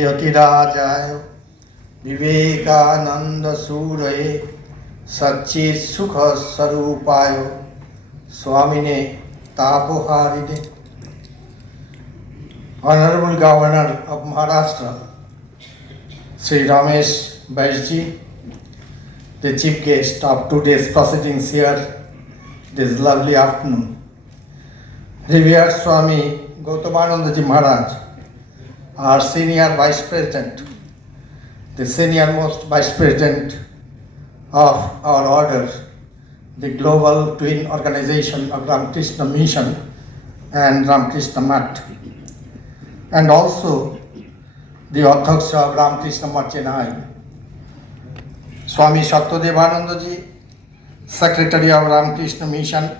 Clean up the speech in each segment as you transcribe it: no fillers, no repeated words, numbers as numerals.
यतिराजाय विवेकानंद सूरये सच्चित सुख स्वरूपाय स्वामिने तापोहारिणे. Honorable Governor of Maharashtra, Sri Ramesh Baisji, the chief guest of today's proceedings here this lovely afternoon. Revered Swami Gautamanandaji Maharaj, our senior vice president, the senior most vice president of our order, the global twin organization of Ramakrishna Mission and Ramakrishna Math, and also the Adhyaksha of Ramakrishna Math Chennai, Swami Satyadevanandaji, Secretary of Ramakrishna Mission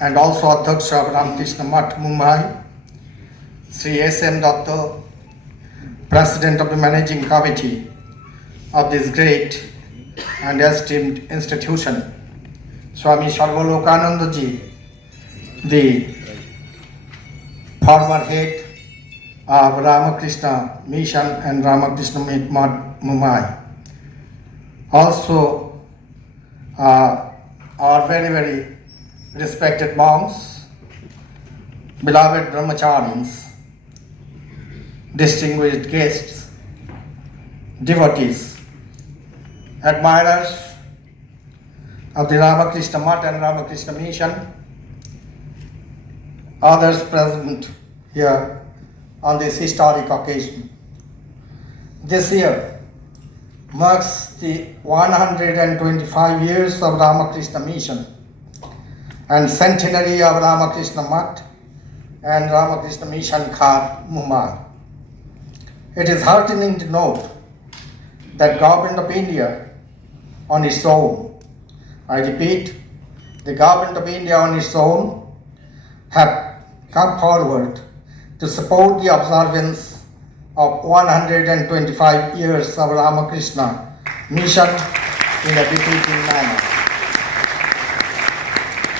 and also Adhyaksha of Ramakrishna Math Mumbai, Sri S.M. Datta, President of the Managing Committee of this great and esteemed institution, Swami Sarvalokanandaji, the former head of Ramakrishna Mission and Ramakrishna Math Mumbai. Also, our very respected monks, beloved brahmacharis, distinguished guests, devotees, admirers of the Ramakrishna Math and Ramakrishna Mission, others present here on this historic occasion. This year marks the 125 years of Ramakrishna Mission and Centenary of Ramakrishna Math and Ramakrishna Mission Khar, Mumbai. It is heartening to note that Government of India on its own, I repeat, the Government of India on its own have come forward to support the observance of 125 years of Ramakrishna Mission in a befitting manner.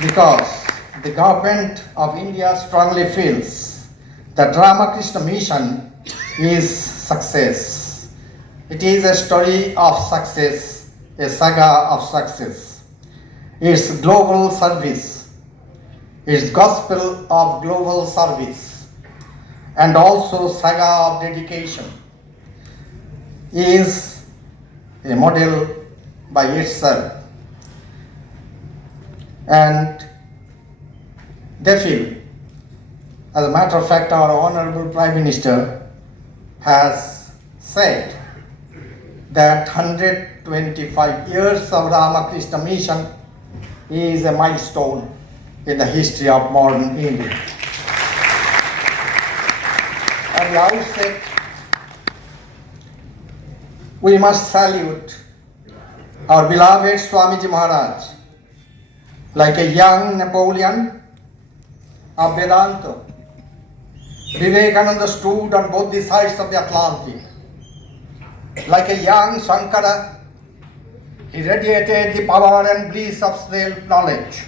Because the Government of India strongly feels that Ramakrishna Mission is success. It is a story of success, a saga of success. It's global service, it's gospel of global service, and also saga of dedication is a model by itself. And they feel, as a matter of fact, our Honorable Prime Minister has said that 125 years of Ramakrishna Mission is a milestone in the history of modern India. At the outset, we must salute our beloved Swamiji Maharaj, like a young Napoleon of Vedanta. Vivekananda stood on both the sides of the Atlantic. Like a young Shankara, he radiated the power and bliss of self-knowledge.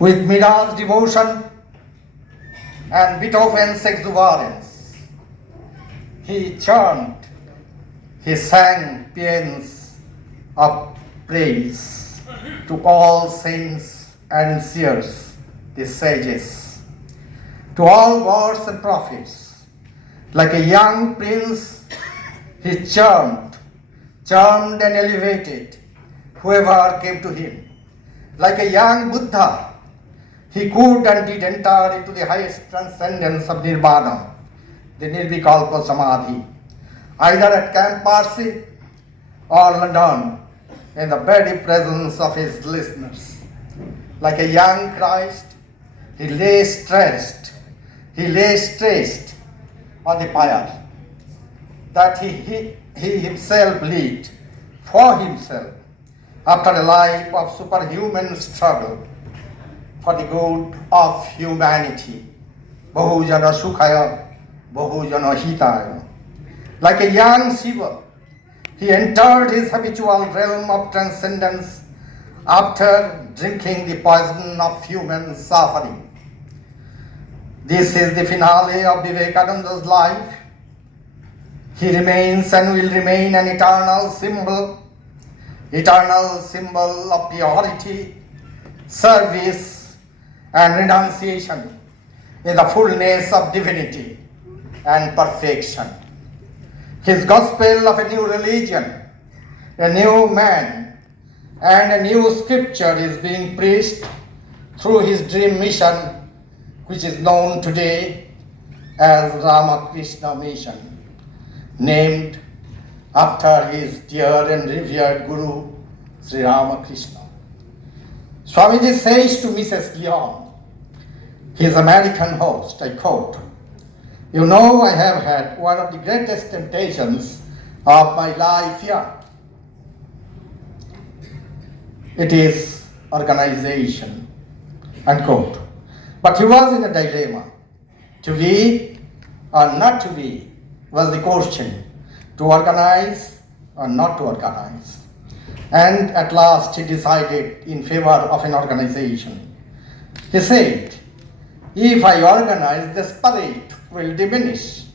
With Mira's devotion and Beethoven's exuberance, he chant, he sang paeans of praise to all saints and seers, the sages, to all gods and prophets. Like a young prince, he charmed and elevated whoever came to him. Like a young Buddha, he could and did enter into the highest transcendence of Nirvana, the Nirvikalpa Samadhi, either at Camp Parsi or London, in the very presence of his listeners. Like a young Christ, he lay stressed on the pyre that he himself lived for himself after a life of superhuman struggle for the good of humanity. Bahujana Sukhaya, Bahujana Hitaya. Like a young Shiva, he entered his habitual realm of transcendence after drinking the poison of human suffering. This is the finale of Vivekananda's life, He remains and will remain an eternal symbol of purity, service, and renunciation in the fullness of divinity and perfection. His gospel of a new religion, a new man, and a new scripture is being preached through his dream mission, which is known today as Ramakrishna Mission, named after his dear and revered Guru, Sri Ramakrishna. Swamiji says to Mrs. Leon, his American host, I quote, "You know, I have had one of the greatest temptations of my life here. It is organization," unquote. But he was in a dilemma. To be or not to be was the question. To organize or not to organize. And at last he decided in favor of an organization. He said, "If I organize, the spirit will diminish.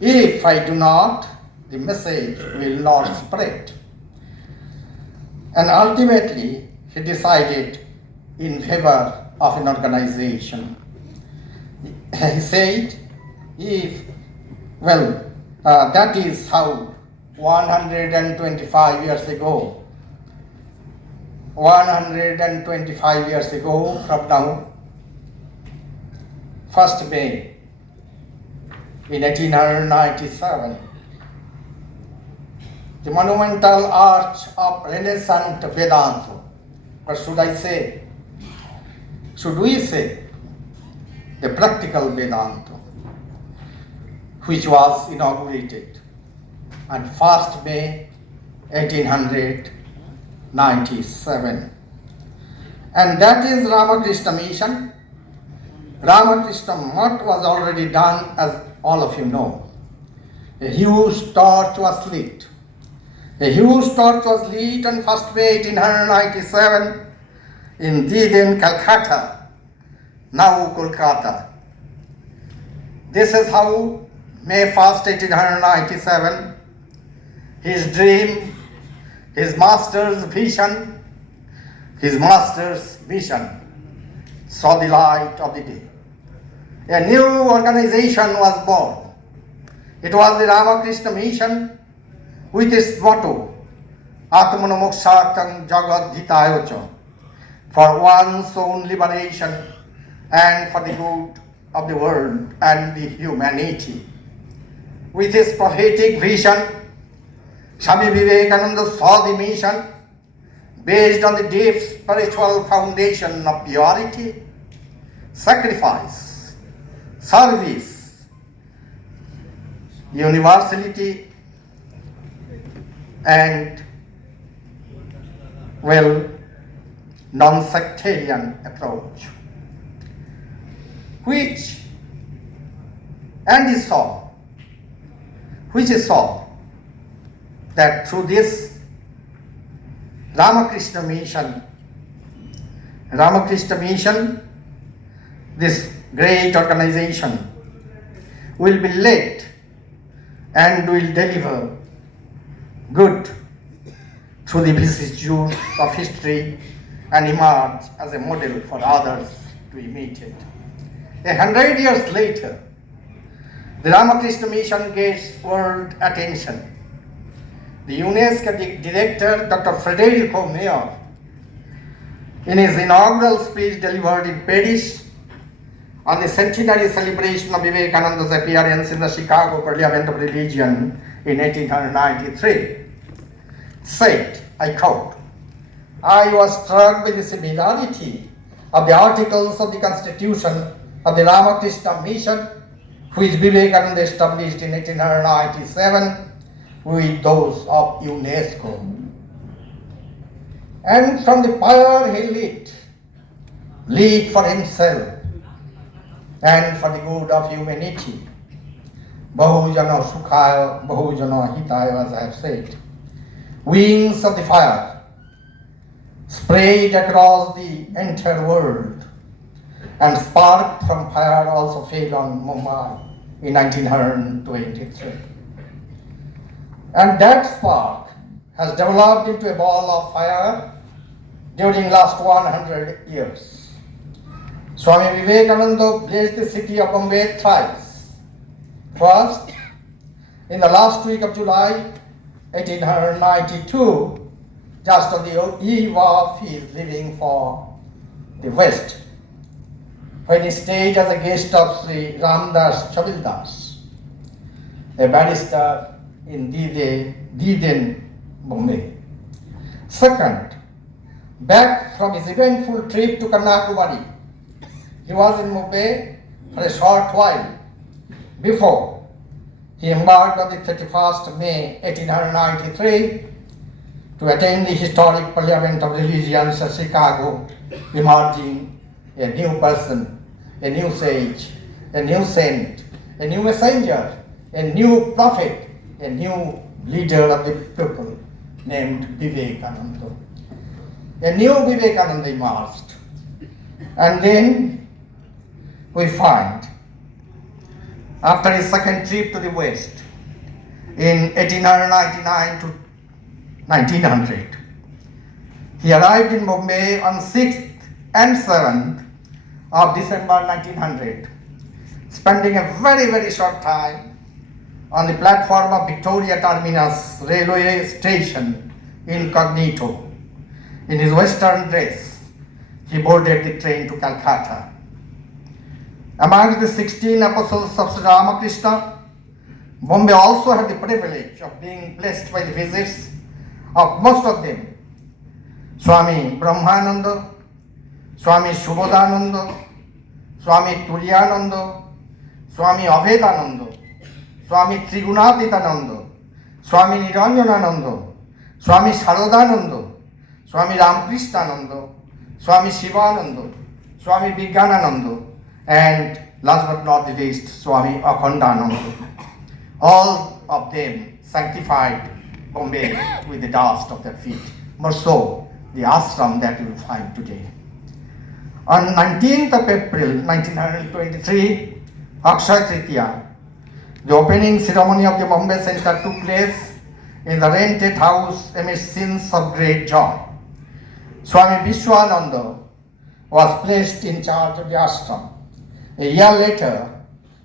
If I do not, the message will not spread." And ultimately, he decided in favor of an organization. He said, that is how 125 years ago from now, 1st May in 1897, the monumental arch of Renaissance Vedanta, or should we say, the practical Vedanta, which was inaugurated on 1st May 1897. And that is Ramakrishna Mission. Ramakrishna Math was already done, as all of you know. A huge torch was lit. On 1st May 1897 in then Calcutta, now Kolkata. This is how May 1st, 1897, his dream, his master's vision saw the light of the day. A new organization was born. It was the Ramakrishna Mission with its motto, Atmano Mokshartam Jagat Hitayocha, for one's own liberation and for the good of the world and the humanity. With his prophetic vision, Swami Vivekananda saw the mission based on the deep spiritual foundation of purity, sacrifice, service, universality, and non-sectarian approach. Which he saw that through this Ramakrishna Mission, this great organization will be led and will deliver good through the vicissitudes of history and emerge as a model for others to imitate. 100 years later, the Ramakrishna Mission gets world attention. The UNESCO director, Dr. Federico Mayor, in his inaugural speech delivered in Paris on the centenary celebration of Vivekananda's appearance in the Chicago Parliament of Religion in 1893, said, I quote, "I was struck with the similarity of the articles of the Constitution of the Ramakrishna Mission, which Vivekananda established in 1897, with those of UNESCO. And from the fire he lit for himself and for the good of humanity. Bahujana Sukhaya, Bahujana Hitaya, as I have said. Wings of the fire sprayed across the entire world, and spark from fire also fell on Mumbai in 1923. And that spark has developed into a ball of fire during last 100 years. Swami Vivekananda blessed the city of Mumbai thrice. First, in the last week of July 1892, just on the eve of his leaving for the West, when he stayed as a guest of Sri Ramdas Chavildas, a barrister in Diden, Mumbai. Second, back from his eventful trip to Kanyakumari, he was in Mumbai for a short while before he embarked on the 31st May 1893 to attend the historic Parliament of Religions at Chicago, emerging a new person, a new sage, a new saint, a new messenger, a new prophet, a new leader of the people named Vivekananda. A new Vivekananda emerged. And then we find, after his second trip to the West in 1899 to 1900, he arrived in Mumbai on 6th and 7th of December 1900, spending a very, very short time on the platform of Victoria Terminus railway station incognito. In his western dress, he boarded the train to Calcutta. Among the 16 apostles of Sri Ramakrishna, Bombay also had the privilege of being blessed by the visits of most of them. Swami Brahmananda, Swami Subodhananda, Swami Turiyananda, Swami Abhedananda, Swami Trigunatitananda, Swami Niranjanananda, Swami Sarodananda, Swami Ramakrishnananda, Swami Shivananda, Swami Vijnanananda, and last but not the least, Swami Akhandananda. All of them sanctified Bombay with the dust of their feet, more so the ashram that you will find today. On 19th of April 1923, Akshaya Tritiya, the opening ceremony of the Bombay Center took place in the rented house amidst scenes of great joy. Swami Vishwananda was placed in charge of the ashram. A year later,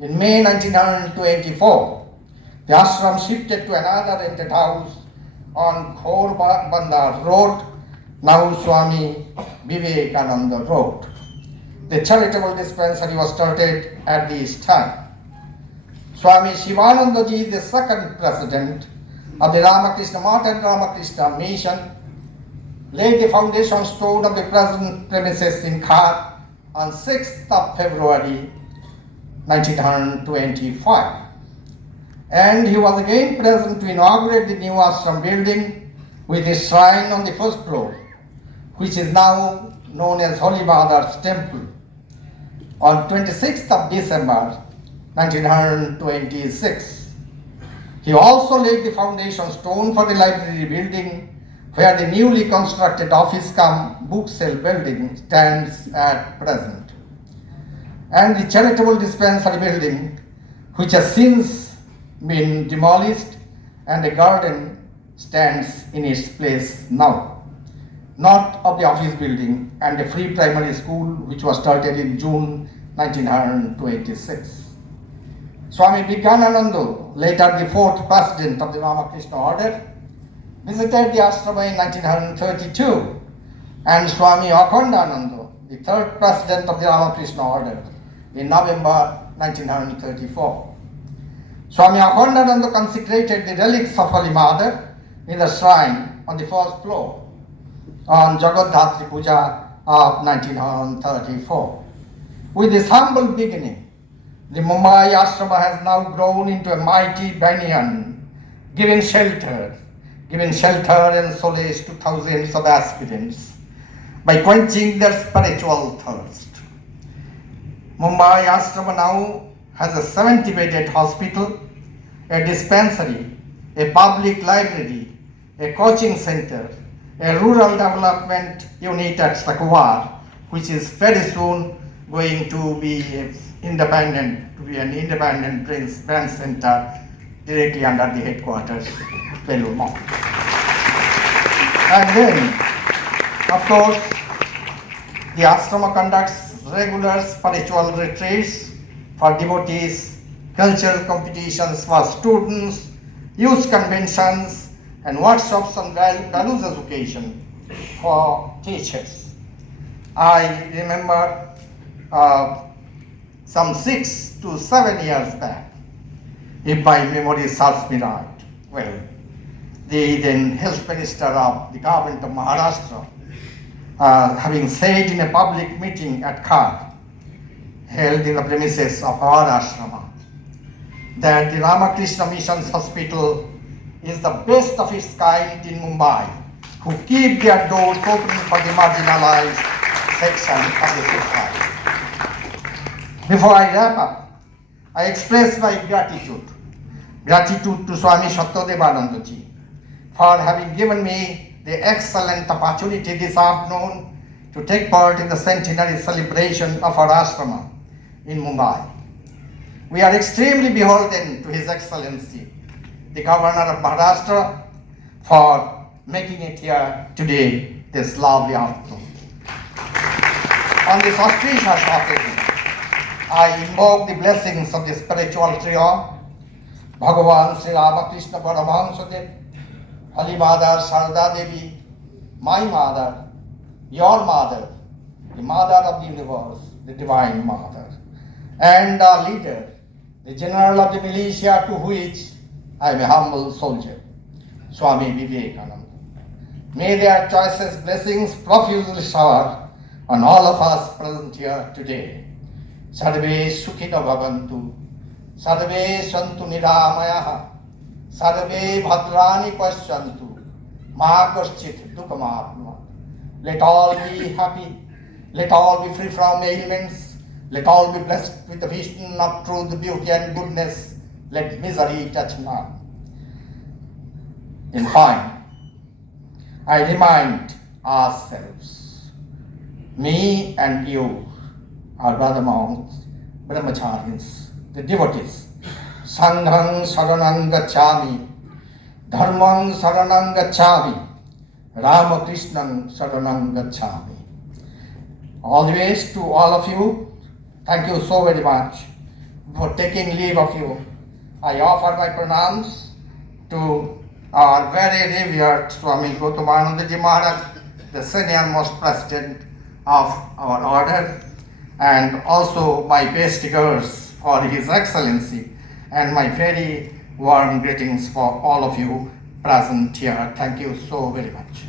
in May 1924, the ashram shifted to another rented house on Ghorbanda Road, now Swami Vivekananda Road. The charitable dispensary was started at this time. Swami Shivanandaji, the second president of the Ramakrishna Math and Ramakrishna Mission, laid the foundation stone of the present premises in Khar on 6th of February 1925. And he was again present to inaugurate the new ashram building with a shrine on the first floor, which is now known as Holy Mother's Temple. On 26th of December 1926, he also laid the foundation stone for the library building, where the newly constructed office cum book sale building stands at present, and the charitable dispensary building, which has since been demolished, and a garden stands in its place now. North of the office building and a free primary school which was started in June 1926. Swami Vijnanananda, later the fourth president of the Ramakrishna order, visited the ashrama in 1932, and Swami Akhandananda, the third president of the Ramakrishna order, in November 1934. Swami Akhandananda consecrated the relics of Holy Mother in the shrine on the first floor on Jagadhatri Puja of 1934. With this humble beginning, the Mumbai ashrama has now grown into a mighty banyan, giving shelter and solace to thousands of aspirants by quenching their spiritual thirst. Mumbai ashrama now has a 70-bedded hospital, a dispensary, a public library, a coaching center, a rural development unit at Sakuwar, which is very soon going to be an independent branch center directly under the headquarters, Belur Mount. And then, of course, the ashrama conducts regular spiritual retreats for devotees, cultural competitions for students, youth conventions, and workshops on religious occasion for teachers. I remember some 6 to 7 years back, if my memory serves me right, well, the then health minister of the government of Maharashtra, having said in a public meeting at Khar, held in the premises of our ashrama, that the Ramakrishna Mission's hospital is the best of its kind in Mumbai, who keep their doors open for the marginalized section of the society. Before I wrap up, I express my gratitude to Swami Satyadevanandaji for having given me the excellent opportunity this afternoon to take part in the centenary celebration of our ashrama in Mumbai. We are extremely beholden to His Excellency, the Governor of Maharashtra, for making it here today, this lovely afternoon. On this auspicious occasion, I invoke the blessings of the spiritual trio, Bhagavan Sri Ramakrishna Paramahansadev, Holy Mother Sarada Devi, my mother, your mother, the mother of the universe, the Divine Mother, and our leader, the general of the militia to which I am a humble soldier, Swami Vivekananda. May their choicest blessings profusely shower on all of us present here today. Sarve Sukhina Bhavantu, Sarve Santu Niramaya, Sarve Bhadrani Pashyantu, Mahakaschit Dukamatma. Let all be happy, let all be free from ailments, let all be blessed with the vision of truth, beauty, and goodness. Let misery touch none. In fine, I remind ourselves, me and you, our brother monks, brahmacharis, the devotees, Sanghang Saranang Gacchami, Dharmang Saranang Gacchami, Ramakrishnang Saranang Gacchami. Always to all of you, thank you so very much for taking leave of you. I offer my pranams to our very revered Swami Gautamānandaji Maharaj, the senior most president of our order, and also my best regards for His Excellency, and my very warm greetings for all of you present here. Thank you so very much.